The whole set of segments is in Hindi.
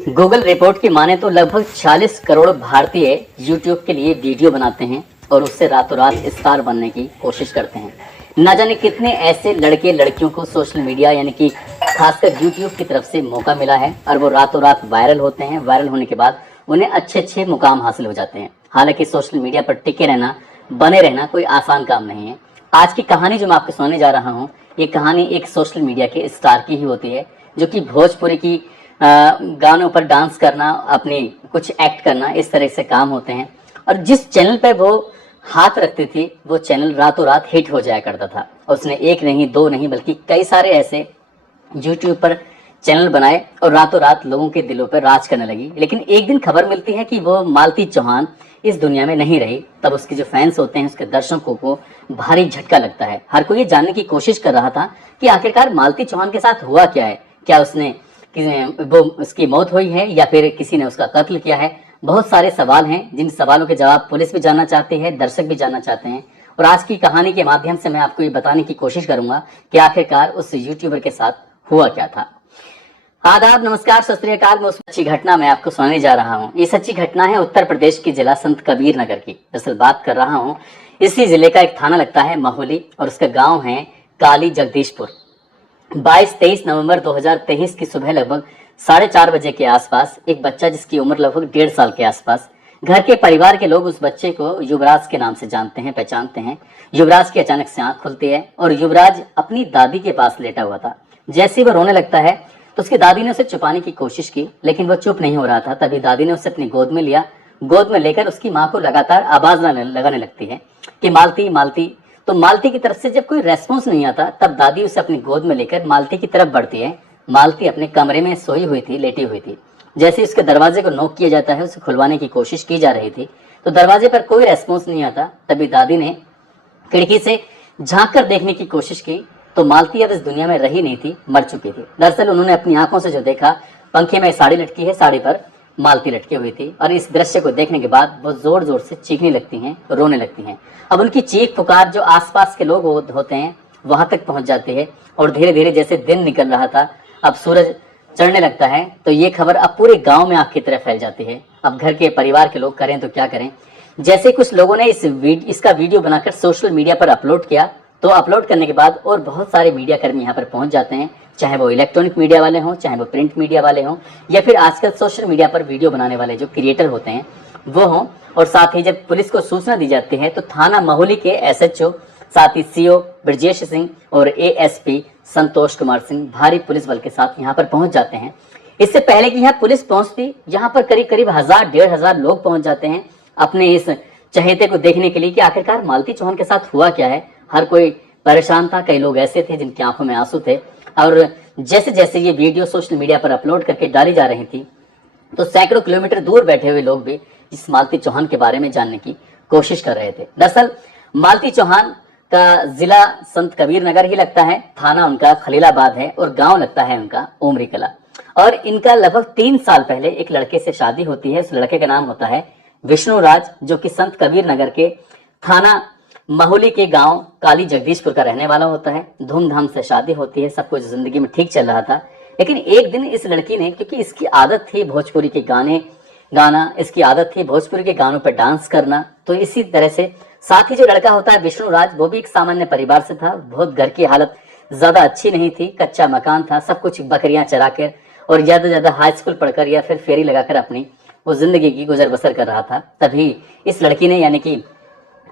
गूगल रिपोर्ट की माने तो लगभग 40 करोड़ भारतीय यूट्यूब के लिए वीडियो बनाते हैं और उससे रातों रात स्टार बनने की कोशिश करते हैं। ना जाने कितने ऐसे लड़के लड़कियों को सोशल मीडिया यानी कि खासकर यूट्यूब की तरफ से मौका मिला है और वो रातों रात वायरल होते हैं। वायरल होने के बाद उन्हें अच्छे अच्छे मुकाम हासिल हो जाते हैं। हालांकि सोशल मीडिया पर टिके रहना, बने रहना कोई आसान काम नहीं है। आज की कहानी जो मैं आपको सुनाने जा रहा हूँ, ये कहानी एक सोशल मीडिया के स्टार की ही होती है, जो कि भोजपुरी की गानों पर डांस करना, अपनी कुछ एक्ट करना, इस तरह से काम होते हैं। और जिस चैनल पे वो हाथ रखती थी वो चैनल रातों रात हिट हो जाया करता था। उसने एक नहीं, दो नहीं, बल्कि कई सारे ऐसे यूट्यूब पर चैनल बनाए और रातों रात लोगों के दिलों पर राज करने लगी। लेकिन एक दिन खबर मिलती है कि वो मालती चौहान इस दुनिया में नहीं रही। तब उसके जो फैंस होते हैं, उसके दर्शकों को भारी झटका लगता है। हर कोई ये जानने की कोशिश कर रहा था कि आखिरकार मालती चौहान के साथ हुआ क्या है। क्या उसने वो उसकी मौत हुई है या फिर किसी ने उसका कत्ल किया है। बहुत सारे सवाल हैं जिन सवालों के जवाब पुलिस भी जानना चाहती है, दर्शक भी जानना चाहते हैं। और आज की कहानी के माध्यम से मैं आपको ये बताने की कोशिश करूंगा कि आखिरकार उस यूट्यूबर के साथ हुआ क्या था। आदाब, नमस्कार, सत श्री अकाल। मैं उस सच्ची घटना मैं आपको सुनाने जा रहा हूँ। ये सच्ची घटना है उत्तर प्रदेश की जिला संत कबीर नगर की। दरअसल बात कर रहा हूँ, इसी जिले का एक थाना लगता है महुली और उसका गांव है काली जगदीशपुर। 22-23 नवंबर 2023 की सुबह लगभग 4:30 बजे के आसपास एक बच्चा जिसकी उम्र लगभग 1.5 साल के आसपास, घर के परिवार के लोग उस बच्चे को युवराज के नाम से जानते हैं, पहचानते हैं। युवराज की अचानक से आंख खुलती है और युवराज अपनी दादी के पास लेटा हुआ था। जैसे ही वह रोने लगता है तो उसकी दादी ने उसे छुपाने की कोशिश की, लेकिन वह चुप नहीं हो रहा था। तभी दादी ने उसे अपनी गोद में लिया। गोद में लेकर उसकी माँ को लगातार आवाज लगाने लगती है कि मालती मालती। तो मालती की तरफ से जब कोई रेस्पॉन्स नहीं आता तब दादी उसे अपनी गोद में लेकर मालती की तरफ बढ़ती है। मालती अपने कमरे में सोई हुई थी, लेटी हुई थी। जैसे उसके दरवाजे को नॉक किया जाता है, उसे खुलवाने की कोशिश की जा रही थी, तो दरवाजे पर कोई रेस्पॉन्स नहीं आता। तभी दादी ने खिड़की से झांक कर देखने की कोशिश की तो मालती अब इस दुनिया में रही नहीं थी, मर चुकी थी। दरअसल उन्होंने अपनी आंखों से जो देखा, पंखे में साड़ी लटकी है, साड़ी पर मालती लटकी हुई थी। और इस दृश्य को देखने के बाद वो जोर जोर से चीखने लगती हैं, रोने लगती हैं। अब उनकी चीख पुकार जो आसपास के लोग होते हैं वहां तक पहुंच जाती है। और धीरे धीरे जैसे दिन निकल रहा था, अब सूरज चढ़ने लगता है, तो ये खबर अब पूरे गांव में आग की तरह फैल जाती है। अब घर के परिवार के लोग करें तो क्या करें। जैसे कुछ लोगों ने इसका वीडियो बनाकर सोशल मीडिया पर अपलोड किया, तो अपलोड करने के बाद और बहुत सारे मीडिया कर्मी यहाँ पर पहुंच जाते हैं, चाहे वो इलेक्ट्रॉनिक मीडिया वाले हों, चाहे वो प्रिंट मीडिया वाले हों, या फिर आजकल सोशल मीडिया पर वीडियो बनाने वाले जो क्रिएटर होते हैं वो हों। और साथ ही जब पुलिस को सूचना दी जाती है तो थाना महुली के एसएचओ, साथ ही सीओ ब्रजेश सिंह और एएसपी संतोष कुमार सिंह भारी पुलिस बल के साथ यहाँ पर पहुंच जाते हैं। इससे पहले कि यहाँ पुलिस पहुंचती, यहाँ पर करीब करीब 1000-1500 लोग पहुंच जाते हैं अपने इस चहेते को देखने के लिए कि आखिरकार मालती चौहान के साथ हुआ क्या है। हर कोई परेशान था, कई लोग ऐसे थे जिनकी आंखों में आंसू थे। और जैसे जैसे ये वीडियो सोशल मीडिया पर अपलोड करके डाली जा रही थी तो सैकड़ों किलोमीटर दूर बैठे हुए लोग भी इस मालती चौहान के बारे में जानने की कोशिश कर रहे थे। दरअसल मालती चौहान का जिला संत कबीर नगर ही लगता है, थाना उनका खलीलाबाद है और गांव लगता है उनका उमरी कला। और इनका लगभग 3 साल पहले एक लड़के से शादी होती है। उस लड़के का नाम होता है विष्णु राज, जो कि संत कबीर नगर के थाना महुली के गांव काली जगदीशपुर का रहने वाला होता है। धूमधाम से शादी होती है, सब कुछ जिंदगी में ठीक चल रहा था। लेकिन एक दिन इस लड़की ने, क्योंकि इसकी आदत थी भोजपुरी के गाने गाना, इसकी आदत थी भोजपुरी के गानों पर डांस करना, तो इसी तरह से साथ ही जो लड़का होता है विष्णु राज, वो भी एक सामान्य परिवार से था। बहुत घर की हालत ज्यादा अच्छी नहीं थी, कच्चा मकान था, सब कुछ बकरियां चराकर और ज्यादा ज्यादा हाई स्कूल पढ़कर या फिर फेरी लगाकर अपनी वो जिंदगी की गुजर बसर कर रहा था। तभी इस लड़की ने यानी कि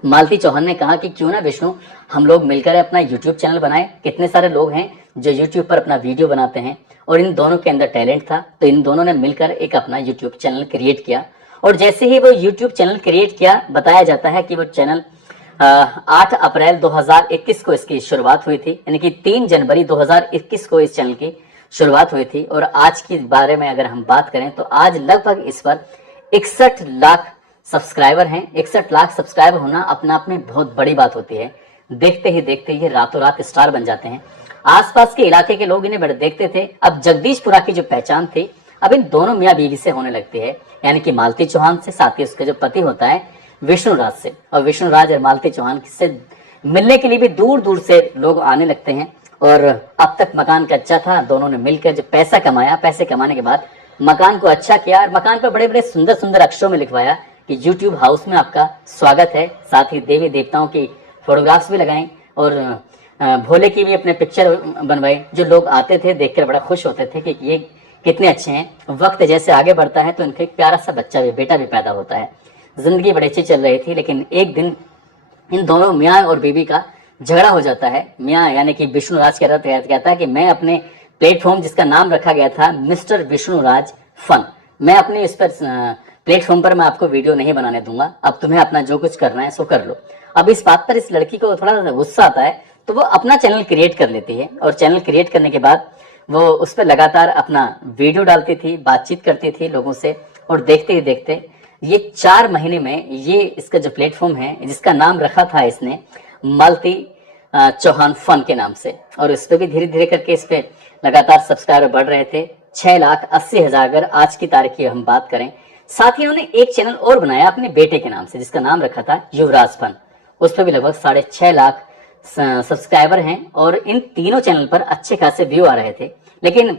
मालती चौहान ने कहा कि क्यों ना विष्णु हम लोग मिलकर अपना यूट्यूब चैनल बनाए। कितने सारे लोग हैं जो यूट्यूब पर अपना वीडियो बनाते हैं और इन दोनों के अंदर टैलेंट था, तो इन दोनों ने मिलकर एक अपना यूट्यूब चैनल क्रिएट किया। और जैसे ही वो यूट्यूब चैनल क्रिएट किया, बताया जाता है कि वो चैनल 8 अप्रैल 2021 को इसकी शुरुआत हुई थी, यानी कि 3 जनवरी 2021 को इस चैनल की शुरुआत हुई थी। और आज के बारे में अगर हम बात करें तो आज लगभग इस पर 61 लाख सब्सक्राइबर हैं। 61 लाख सब्सक्राइबर होना अपने आप में बहुत बड़ी बात होती है। देखते ही देखते ये रातों रात स्टार बन जाते हैं। आसपास के इलाके के लोग इन्हें बड़े देखते थे। अब जगदीशपुरा की जो पहचान थी अब इन दोनों मियाँ बीवी से होने लगती है, यानी कि मालती चौहान से, साथ ही उसका जो पति होता है विष्णुराज से। और विष्णुराज और मालती चौहान से मिलने के लिए भी दूर दूर से लोग आने लगते हैं। और अब तक मकान कच्चा था, दोनों ने मिलकर जो पैसा कमाया, पैसे कमाने के बाद मकान को अच्छा किया और मकान पर बड़े बड़े सुंदर सुंदर अक्षरों में लिखवाया कि यूट्यूब हाउस में आपका स्वागत है। साथ ही देवी देवताओं की फोटोग्राफ्स भी लगाएं और भोले की भी अपने पिक्चर बनवाए। जो लोग आते थे देखकर बड़ा खुश होते थे कि ये कितने अच्छे हैं। वक्त जैसे आगे बढ़ता है तो इनका एक प्यारा सा बच्चा भी, बेटा भी पैदा होता है। जिंदगी बड़ी अच्छी चल रही थी, लेकिन एक दिन इन दोनों मियाँ और बीवी का झगड़ा हो जाता है। मियाँ यानी कि विष्णुराज कहता है कि मैं अपने प्लेटफॉर्म जिसका नाम रखा गया था मिस्टर विष्णुराज फन, मैं अपने इस पर प्लेटफॉर्म पर मैं आपको वीडियो नहीं बनाने दूंगा। अब तुम्हें अपना जो कुछ करना है सो कर लो। अब इस बात पर इस लड़की को थोड़ा गुस्सा आता है, तो वो अपना चैनल क्रिएट कर लेती है और चैनल क्रिएट करने के बाद वो उस पर लगातार अपना वीडियो डालती थी, बातचीत करती थी लोगों से। और देखते ही देखते ये 4 महीने में ये इसका जो प्लेटफॉर्म है जिसका नाम रखा था इसने मालती चौहान फन के नाम से, और इस पे भी धीरे धीरे करके इस पे लगातार सब्सक्राइबर बढ़ रहे थे। 6,80,000 अगर आज की तारीख की हम बात करें। साथ ही उन्होंने एक चैनल और बनाया अपने बेटे के नाम से जिसका नाम रखा था युवराज फन। उस पर भी लगभग 6.5 लाख सब्सक्राइबर हैं और इन तीनों चैनल पर अच्छे खासे व्यू आ रहे थे। लेकिन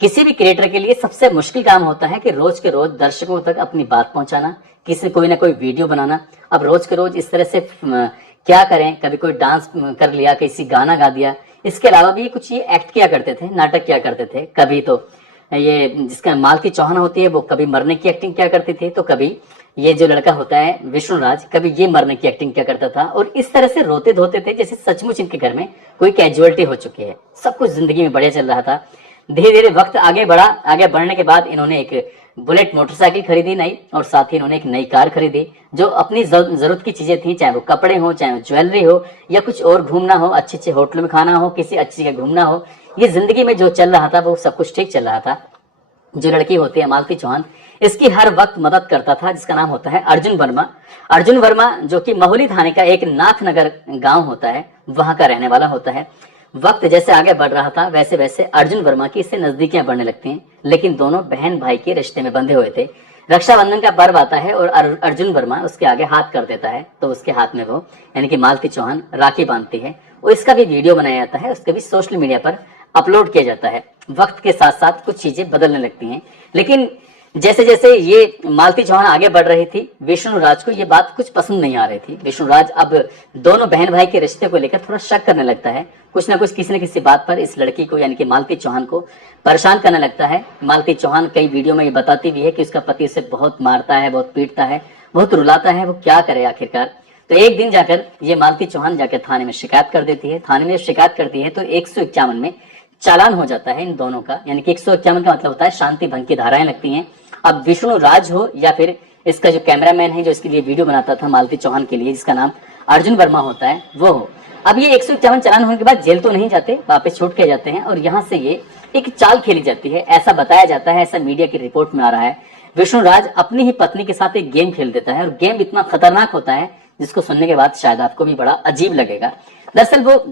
किसी भी क्रिएटर के लिए सबसे मुश्किल काम होता है कि रोज के रोज दर्शकों तक अपनी बात पहुंचाना, किसी कोई ना कोई वीडियो बनाना। अब रोज के रोज इस तरह से क्या करें, कभी कोई डांस कर लिया, किसी गाना गा दिया। इसके अलावा भी कुछ ये एक्ट किया करते थे, नाटक किया करते थे। कभी तो ये जिसका मालती चौहान होती है वो कभी मरने की एक्टिंग किया करती थी, तो कभी ये जो लड़का होता है विष्णुराज कभी ये मरने की एक्टिंग किया करता था। और इस तरह से रोते धोते थे जैसे सचमुच इनके घर में कोई कैजुअलिटी हो चुकी है। सब कुछ जिंदगी में बढ़िया चल रहा था। धीरे धीरे वक्त आगे बढ़ा। आगे बढ़ने के बाद इन्होंने एक बुलेट मोटरसाइकिल खरीदी नई, और साथ ही इन्होंने एक नई कार खरीदी जो अपनी जरूरत की चीजें थी, चाहे वो कपड़े हो, चाहे वो ज्वेलरी हो, या कुछ और घूमना हो, अच्छे अच्छे होटलों में खाना हो, किसी अच्छी जगह घूमना हो। ये जिंदगी में जो चल रहा था वो सब कुछ ठीक चल रहा था। जो लड़की होती है मालती चौहान, इसकी हर वक्त मदद करता था, जिसका नाम होता है अर्जुन वर्मा। अर्जुन वर्मा जो कि महुली थाने का एक नाथनगर गांव होता है, वहां का रहने वाला होता है। वक्त जैसे आगे बढ़ रहा था वैसे वैसे अर्जुन वर्मा की इससे नजदीकियां बढ़ने लगती हैं, लेकिन दोनों बहन भाई के रिश्ते में बंधे हुए थे। रक्षाबंधन का पर्व आता है और अर्जुन वर्मा उसके आगे हाथ कर देता है, तो उसके हाथ में वो यानी कि मालती चौहान राखी बांधती है और इसका भी वीडियो बनाया जाता है, उसके भी सोशल मीडिया पर अपलोड किया जाता है। वक्त के साथ साथ कुछ चीजें बदलने लगती हैं, लेकिन जैसे जैसे ये मालती चौहान आगे बढ़ रही थी, विष्णुराज को ये बात कुछ पसंद नहीं आ रही थी। विष्णुराज अब दोनों बहन भाई के रिश्ते को लेकर थोड़ा शक करने लगता है। कुछ ना कुछ किसी न किसी बात पर इस लड़की को यानी कि मालती चौहान को परेशान करने लगता है। मालती चौहान कई वीडियो में ये बताती भी है कि उसका पति उसे बहुत मारता है, बहुत पीटता है, बहुत रुलाता है। वो क्या करे आखिरकार। तो एक दिन जाकर ये मालती चौहान जाकर थाने में शिकायत कर देती है। थाने में शिकायत करती है तो 151 में चालान हो जाता है इन दोनों का, यानी कि 151 का मतलब होता है शांति भंग की धाराएं लगती हैं। अब विष्णुराज हो या फिर इसका जो कैमरामैन है जो इसके लिए वीडियो बनाता था मालती चौहान के लिए, जिसका नाम अर्जुन वर्मा होता है, वो हो। अब ये 151 चालान होने के बाद जेल तो नहीं जाते, वापस छूट के जाते हैं और यहाँ से ये एक चाल खेली जाती है, ऐसा बताया जाता है, ऐसा मीडिया की रिपोर्ट में आ रहा है। विष्णुराज अपनी ही पत्नी के साथ एक गेम खेल देता है और गेम इतना खतरनाक होता है जिसको सुनने के बाद शायद आपको भी बड़ा अजीब लगेगा। दरअसल वो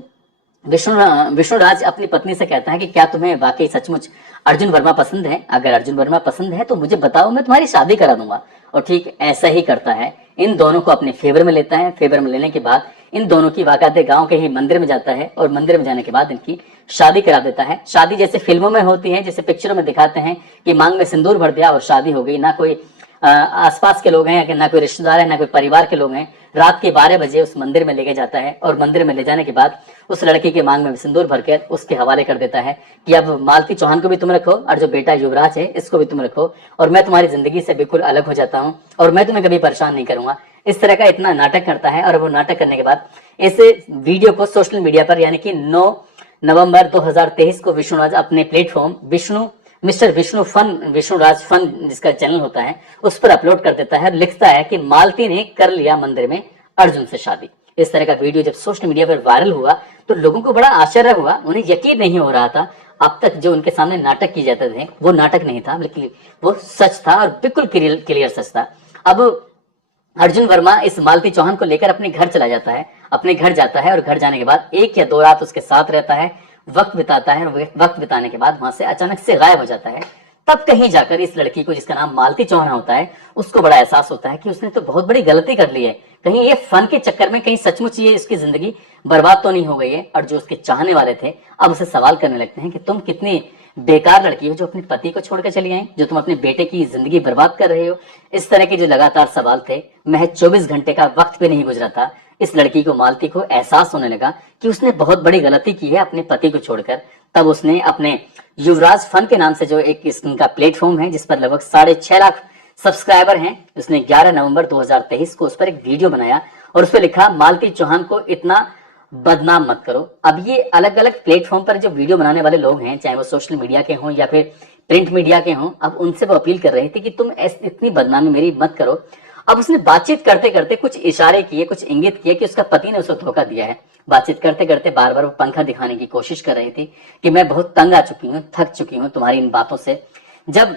विष्णुराज अपनी पत्नी से कहता है कि क्या तुम्हें वाकई सचमुच अर्जुन वर्मा पसंद है? अगर अर्जुन वर्मा पसंद है तो मुझे बताओ, मैं तुम्हारी शादी करा दूंगा। और ठीक ऐसा ही करता है, इन दोनों को अपने फेवर में लेता है। फेवर में लेने के बाद इन दोनों की बाकायदे गांव के ही मंदिर में जाता है और मंदिर में जाने के बाद इनकी शादी करा देता है। शादी जैसे फिल्मों में होती है, जैसे पिक्चरों में दिखाते हैं कि मांग में सिंदूर भर दिया और शादी हो गई। ना कोई आसपास के लोग हैं, ना कोई रिश्तेदार है, ना कोई परिवार के लोग हैं। रात के 12 बजे उस मंदिर में लेके जाता है और मंदिर में ले जाने के बाद उस लड़की के मांग में सिंदूर भरकर उसके हवाले कर देता है कि अब मालती चौहान को भी तुम रखो और जो बेटा युवराज है इसको भी तुम रखो, और मैं तुम्हारी जिंदगी से बिल्कुल अलग हो जाता हूँ और मैं तुम्हें कभी परेशान नहीं करूंगा। इस तरह का इतना नाटक करता है और वो नाटक करने के बाद इस वीडियो को सोशल मीडिया पर यानी कि 9 नवंबर 2023 को विष्णुराज अपने प्लेटफॉर्म मिस्टर विष्णुराज फन जिसका चैनल होता है उस पर अपलोड कर देता है और लिखता है कि मालती ने कर लिया मंदिर में अर्जुन से शादी। इस तरह का वीडियो जब सोशल मीडिया पर वायरल हुआ तो लोगों को बड़ा आश्चर्य हुआ, उन्हें यकीन नहीं हो रहा था। अब तक जो उनके सामने नाटक किए जाते थे वो नाटक नहीं था, बल्कि वो सच था और बिल्कुल क्लियर सच था। अब अर्जुन वर्मा इस मालती चौहान को लेकर अपने घर चला जाता है, अपने घर जाता है और घर जाने के बाद 1 या 2 रात उसके साथ रहता है, वक्त बिताता है और वक्त बिताने के बाद वहां से अचानक से गायब हो जाता है। तब कहीं जाकर इस लड़की को जिसका नाम मालती चौहान होता है उसको बड़ा एहसास होता है कि उसने तो बहुत बड़ी गलती कर ली है। कहीं ये फन के चक्कर में कहीं सचमुच ये इसकी जिंदगी बर्बाद तो नहीं हो गई है। और जो उसके चाहने वाले थे अब उसे सवाल करने लगते हैं कि तुम कितनी बेकार लड़की हो जो अपने पति को छोड़कर चली आई, जो तुम अपने बेटे की जिंदगी बर्बाद कर रहे हो। इस तरह के जो लगातार सवाल थे, महज 24 घंटे का वक्त भी नहीं गुजरा था, इस लड़की को, मालती को, एहसास होने लगा कि उसने बहुत बड़ी गलती की है अपने पति को छोड़कर। तब उसने अपने युवराज फन के नाम से जो एक इनका प्लेटफॉर्म है जिस पर लगभग 6.5 लाख सब्सक्राइबर हैं, उसने 11 नवंबर 2023 को उस पर एक वीडियो बनाया और उस पर लिखा, मालती चौहान को इतना बदनाम मत करो। अब ये अलग अलग प्लेटफॉर्म पर जो वीडियो बनाने वाले लोग हैं, चाहे वो सोशल मीडिया के हों या फिर प्रिंट मीडिया के हों, अब उनसे वो अपील कर रहे थे कि तुम इतनी बदनामी मेरी मत करो। अब उसने बातचीत करते करते कुछ इशारे किए, कुछ इंगित किए कि उसका पति ने उसे धोखा दिया है। बातचीत करते करते बार बार वो पंखा दिखाने की कोशिश कर रही थी कि मैं बहुत तंग आ चुकी हूँ, थक चुकी हूँ तुम्हारी इन बातों से। जब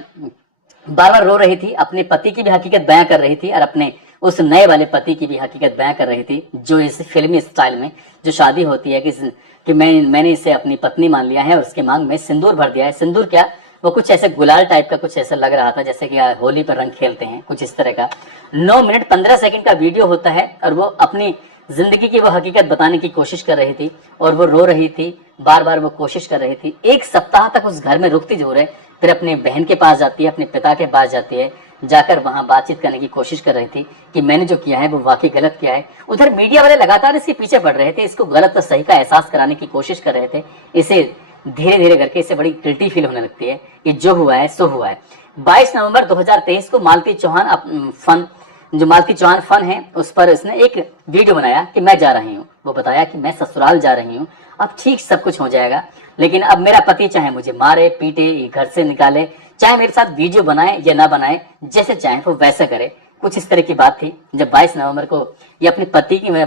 बार बार रो रही थी, अपने पति की भी हकीकत बयां कर रही थी और अपने उस नए वाले पति की भी हकीकत बयां कर रही थी, जो इस फिल्मी स्टाइल में जो शादी होती है कि मैंने इसे अपनी पत्नी मान लिया है और उसके मांग में सिंदूर भर दिया है। सिंदूर क्या, वो कुछ ऐसे गुलाल टाइप का कुछ ऐसा लग रहा था जैसे कि होली पर रंग खेलते हैं, कुछ इस तरह का। 9 मिनट 15 सेकंड का वीडियो होता है और वो अपनी जिंदगी की वो हकीकत बताने की कोशिश कर रही थी और वो रो रही थी, बार बार वो कोशिश कर रही थी। 1 सप्ताह तक उस घर में रुकती जरूर है, फिर अपने बहन के पास जाती है, अपने पिता के पास जाती है, जाकर वहां बातचीत करने की कोशिश कर रही थी कि मैंने जो किया है वो वाकई गलत किया है। उधर मीडिया वाले लगातार इसके पीछे पड़ रहे थे, इसको गलत और सही का एहसास कराने की कोशिश कर रहे थे। इसे धीरे धीरे करके इसे बड़ी गिल्टी फील होने लगती है कि जो हुआ है सो हुआ है। 22 नवंबर 2023 को मालती चौहान फन है, उस पर इसने एक वीडियो बनाया कि मैं जा रही हूँ। वो बताया कि मैं ससुराल जा रही हूँ, अब ठीक सब कुछ हो जाएगा, लेकिन अब मेरा पति चाहे मुझे मारे पीटे, घर से निकाले, चाहे मेरे साथ वीडियो बनाए या ना बनाए, जैसे चाहे वो वैसा करे। कुछ इस तरह की बात थी। जब 22 नवंबर को ये अपने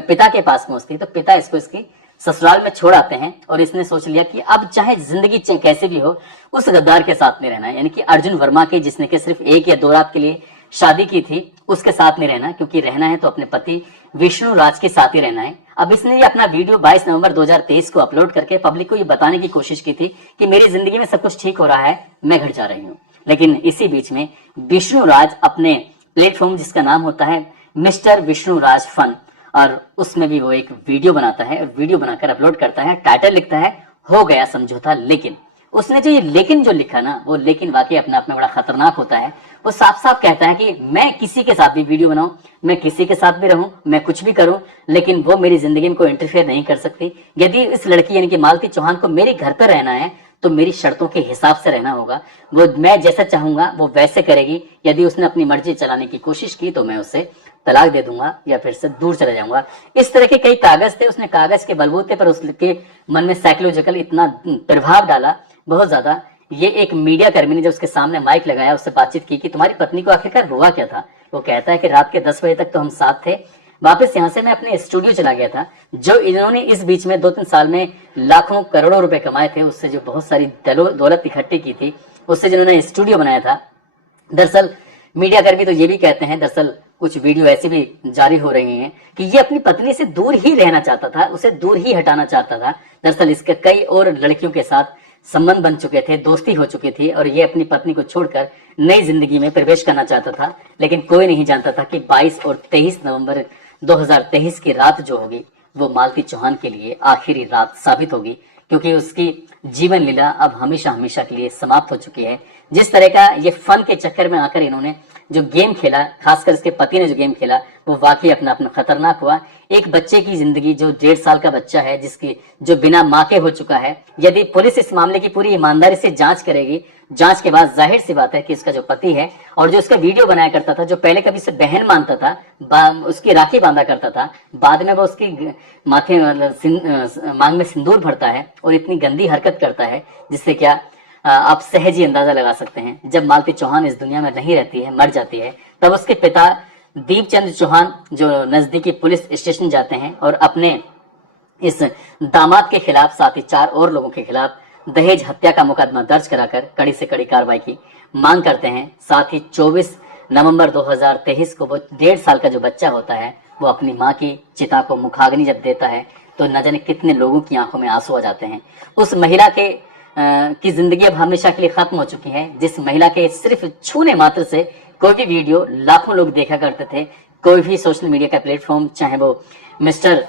पिता के पास पहुंचती तो पिता इसको इसकी ससुराल में छोड़ आते हैं और इसने सोच लिया कि अब चाहे जिंदगी कैसे भी हो, उस गद्दार के साथ नहीं रहना है, यानी कि अर्जुन वर्मा के, जिसने कि सिर्फ 1 या 2 रात के लिए शादी की थी, उसके साथ नहीं रहना, क्योंकि रहना है तो अपने पति विष्णु राज के साथ ही रहना है। अब इसने ये अपना वीडियो 22 नवंबर 2023 को अपलोड करके पब्लिक को ये बताने की कोशिश की थी कि मेरी जिंदगी में सब कुछ ठीक हो रहा है, मैं घर जा रही हूँ। लेकिन इसी बीच में विष्णु राज अपने प्लेटफॉर्म जिसका नाम होता है मिस्टर विष्णु राज फन, और उसमें भी वो एक वीडियो बनाता है, वीडियो बनाकर अपलोड करता है, टाइटल लिखता है हो गया समझौता। लेकिन उसने जो ये लेकिन जो लिखा ना, वो लेकिन वाकई अपने आप में बड़ा खतरनाक होता है। वो साफ साफ कहता है कि मैं किसी के साथ भी वीडियो बनाऊं, मैं किसी के साथ भी रहूं, मैं कुछ भी करूं, लेकिन वो मेरी जिंदगी में कोई इंटरफेयर नहीं कर सकती। यदि इस लड़की यानी कि मालती चौहान को मेरे घर पर रहना है तो मेरी शर्तों के हिसाब से रहना होगा, वो मैं जैसा चाहूंगा वो वैसे करेगी। यदि उसने अपनी मर्जी चलाने की कोशिश की तो मैं उसे तलाक दे दूंगा या फिर से दूर चले जाऊंगा। इस तरह के कई कागज थे, उसने कागज के बलबूते पर उसके मन में साइकोलॉजिकल इतना प्रभाव डाला, बहुत ज्यादा। ये एक मीडिया कर्मी ने जब उसके सामने माइक लगाया, उससे बातचीत की कि तुम्हारी पत्नी को आखिरकार हुआ क्या था। वो कहता है कि रात के 10 बजे तक तो हम साथ थे, वापस यहाँ से मैं अपने स्टूडियो चला गया था। जो इन्होंने इस बीच में 2-3 साल में लाखों करोड़ों रुपए कमाए थे, उससे जो बहुत सारी दौलत इकट्ठी की थी, उससे जिन्होंने स्टूडियो बनाया था। दरअसल मीडिया कर्मी तो ये भी कहते हैं, दरअसल कुछ वीडियो ऐसी भी जारी हो रही हैं कि ये अपनी पत्नी से दूर ही रहना चाहता था, उसे दूर ही हटाना चाहता था। दरअसल इसके कई और लड़कियों के साथ संबंध बन चुके थे, दोस्ती हो चुकी थी, और ये अपनी पत्नी को छोड़कर नई जिंदगी में प्रवेश करना चाहता था। लेकिन कोई नहीं जानता था कि 22 और 23 नवंबर 2023 की रात जो होगी वो मालती चौहान के लिए आखिरी रात साबित होगी, क्योंकि उसकी जीवन लीला अब हमेशा हमेशा के लिए समाप्त हो चुकी है। जिस तरह का ये फन के चक्कर में आकर इन्होंने जो गेम खेला, खासकर इसके पति ने जो गेम खेला, वो वाकई अपना अपना खतरनाक हुआ। एक बच्चे की जिंदगी, जो 1.5 साल का बच्चा है, जिसकी जो बिना माँ के हो चुका है, यदि पुलिस इस मामले की पूरी ईमानदारी से जांच करेगी, जांच के बाद जाहिर सी बात है कि इसका जो पति है और जो उसका वीडियो बनाया करता था, जो पहले कभी उसे बहन मानता था, उसकी राखी बांधा करता था, बाद में वो उसकी माथे मांग में सिंदूर भरता है और इतनी गंदी हरकत करता है जिससे क्या आप सहज ही अंदाजा लगा सकते हैं। जब मालती चौहान इस दुनिया में नहीं रहती है, मर जाती है, तब उसके पिता दीपचंद चौहान जो नजदीकी पुलिस स्टेशन जाते हैं और अपने इस दामाद के खिलाफ, साथ ही 4 और लोगों के खिलाफ दहेज हत्या का मुकदमा दर्ज कराकर कड़ी से कड़ी कार्रवाई की मांग करते हैं। साथ ही 24 नवंबर 2023 को वो 1.5 साल का जो बच्चा होता है, वो अपनी माँ की चिता को मुखाग्नि जब देता है तो न जाने कितने लोगों की आंखों में आंसू आ जाते हैं। उस महिला के की जिंदगी अब हमेशा के लिए खत्म हो चुकी है, जिस महिला के सिर्फ छूने मात्र से कोई भी वीडियो लाखों लोग देखा करते थे। कोई भी सोशल मीडिया का प्लेटफॉर्म, चाहे वो मिस्टर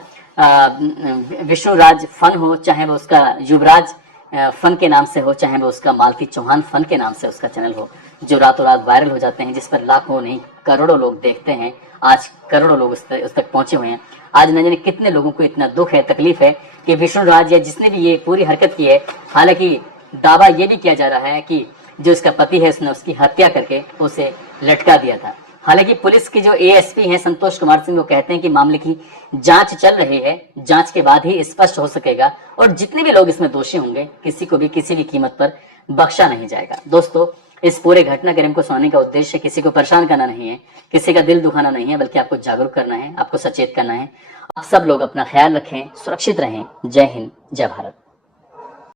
विष्णु राज फन हो, चाहे वो उसका युवराज फन के नाम से हो, चाहे वो उसका मालती चौहान फन के नाम से उसका चैनल हो, जो रातों रात वायरल हो जाते हैं, जिस पर लाखों नहीं करोड़ों लोग देखते हैं। आज करोड़ों लोग उस तक पहुंचे हुए हैं। आज न जाने कितने लोगों को इतना दुख है, तकलीफ है कि विष्णुराज या जिसने भी ये पूरी हरकत की है, हालांकि दावा ये भी किया जा रहा है कि जो इसका पति है उसने उसकी हत्या करके उसे लटका दिया था। हालांकि पुलिस के जो एएसपी हैं संतोष कुमार सिंह, वो कहते हैं कि मामले की जांच चल रही है, जांच के बाद ही स्पष्ट हो सकेगा और जितने भी लोग इसमें दोषी होंगे किसी को भी किसी भी कीमत पर बख्शा नहीं जाएगा। दोस्तों, इस पूरे घटनाक्रम को सुनाने का उद्देश्य किसी को परेशान करना नहीं है, किसी का दिल दुखाना नहीं है, बल्कि आपको जागरूक करना है, आपको सचेत करना है। आप सब लोग अपना ख्याल रखें, सुरक्षित रहें। जय हिंद, जय भारत।